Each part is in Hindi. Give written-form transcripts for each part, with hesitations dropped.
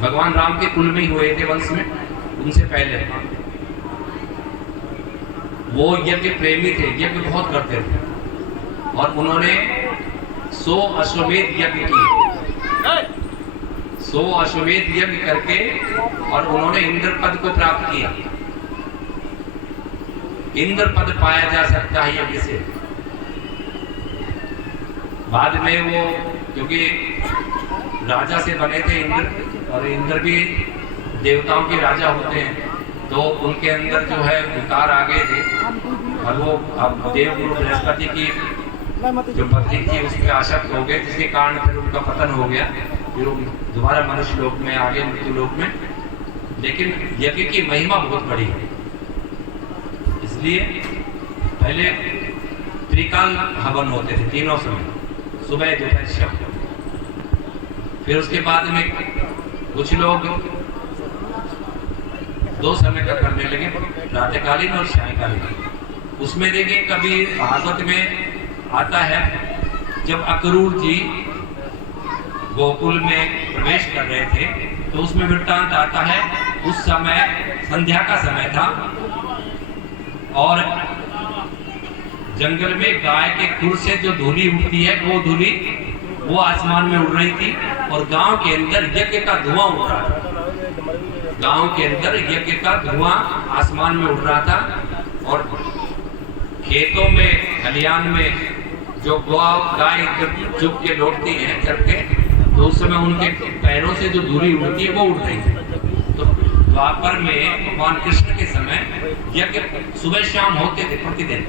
भगवान राम के कुल में ही हुए थे वंश में, उनसे पहले वो यज्ञ प्रेमी थे, यज्ञ बहुत करते थे और उन्होंने 100 अश्वमेध यज्ञ किए, 100 अश्वमेध यज्ञ करके और उन्होंने इंद्र पद को प्राप्त किया। इंद्र पद पाया जा सकता है यज्ञ से। बाद में वो क्योंकि राजा से बने थे इंद्र, और इंद्र भी देवताओं के राजा होते हैं, तो उनके अंदर जो है विकार आ गए थे और वो अब देवगुरु बृहस्पति की जो पत्नी थी उस पर आसक्त हो गए, जिसके कारण फिर उनका पतन हो गया, फिर वो दोबारा मनुष्य लोक में आगे, मृत्यु लोक में। लेकिन यज्ञ की महिमा बहुत बड़ी है, इसलिए पहले त्रिकाल हवन होते थे तीनों समय, सुबह दोपहर शाम। फिर उसके बाद में कुछ लोग 2 समय का करने लगे, प्रातःकालीन और सायंकालीन। उसमें देखिए कभी भागवत में आता है जब अक्रूर जी गोकुल में प्रवेश कर रहे थे, तो उसमें वृत्तांत आता है, उस समय संध्या का समय था और जंगल में गाय के खुर से जो धूली उठती है वो धूली वो आसमान में उड़ रही थी और गांव के अंदर यज्ञ का धुआं उड़ रहा था। गांव के अंदर यज्ञ का धुआं आसमान में उड़ रहा था और खेतों में खलियान में जो गाय चुप के लौटती हैं करके, तो उस समय उनके पैरों से जो धूली उड़ती है वो उड़ रही थी। तो द्वापर में भगवान कृष्ण के समय यज्ञ सुबह शाम होते थे प्रतिदिन।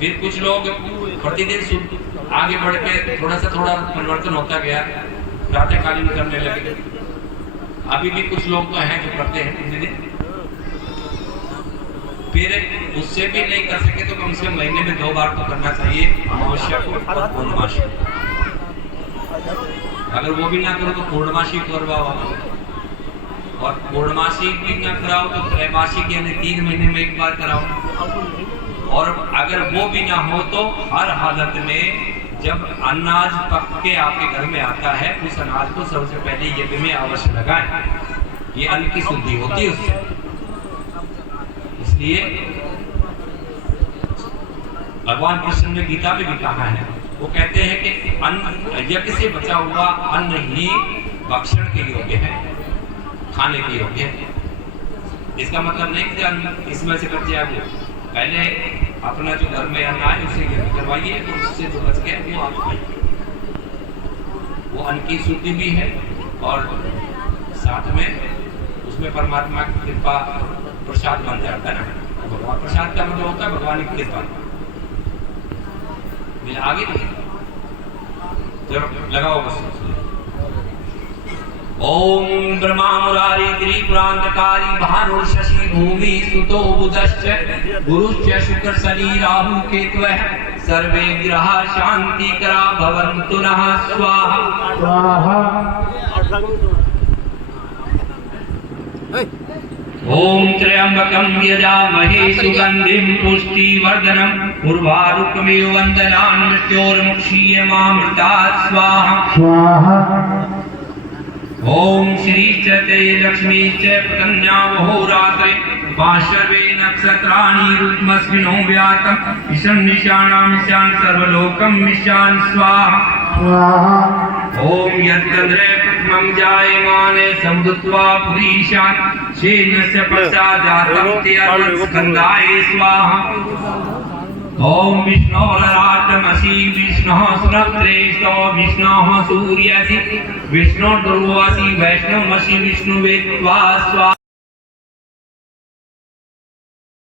फिर कुछ लोग प्रतिदिन आगे बढ़ के थोड़ा परिवर्तन होता गया, प्रातःकालीन करने लगे। अभी भी कुछ लोग तो हैं जो करते हैं प्रतिदिन। फिर उससे भी नहीं कर सके तो कम से कम महीने में 2 बार तो करना चाहिए, अमावस्या को और पूर्णमासी। अगर वो भी ना करो तो पूर्णमासी करवाओ, और पूर्णमासी भी ना कराओ तो त्रैमासिक यानी 3 महीने में 1 बार कराओ। और अगर वो भी ना हो तो हर हालत में जब अनाज पक के आपके घर में आता है, उस अनाज को सबसे पहले यज्ञ में अवश्य लगाएं। ये अन्न की शुद्धि होती है उससे। इसलिए भगवान कृष्ण ने गीता में भी कहा है, वो कहते हैं कि अन्न यज्ञ से बचा हुआ अन्न ही भक्षण के योग्य है, खाने के योग्य है। इसका मतलब नहीं कि अन्न इसमें से बच जाए, पहले अपना जो घर में अन्न आए उसे यज्ञ करवाइए, और उससे जो बच गया वो आप खाइए। वो अन्न की शुद्धि भी है और साथ में उसमें परमात्मा की कृपा प्रसाद बन जाता है ना। भगवान प्रसाद का मतलब होता है भगवान की कृपा। मिला आगे नहीं, जब लगाओ बस। ओम ब्रह्मा मुरारी त्रिपुरांतकारी भानु शशि भूमि सुतो बुधश्च गुरुश्च शुक्र शनि राहु केतवः सर्वे ग्रह शांति करा भवन्तु नः स्वाहा। ओम त्र्यंबकं यजामहे सुगंधिं पुष्टिवर्धनम् उर्वारुकमिव वन्दनान् मृत्योर्मुक्षीयमामृतात् स्वाहा। ओम श्री ते लक्ष्मी च पतन्या वहोरात्रे सर्वे नक्षत्राणि रुद्रमस्मिनो व्यातम् ईशान्यशानां ईशान सर्वलोकं ईशान स्वाहा। ओम यद्गन्धे प्रथमं जायमाने समुद्त्वा पुरीशान् शेनस्य पश्चाजातं त्यस्कन्धाय स्वाहा। ओम विष्णोरराटमसि विष्णुः सुरत्रेष्ठो विष्णुः सूर्यसि विष्णुर्ध्रुवसि वैष्णवमसि विष्णुवेत्वा स्वाहा।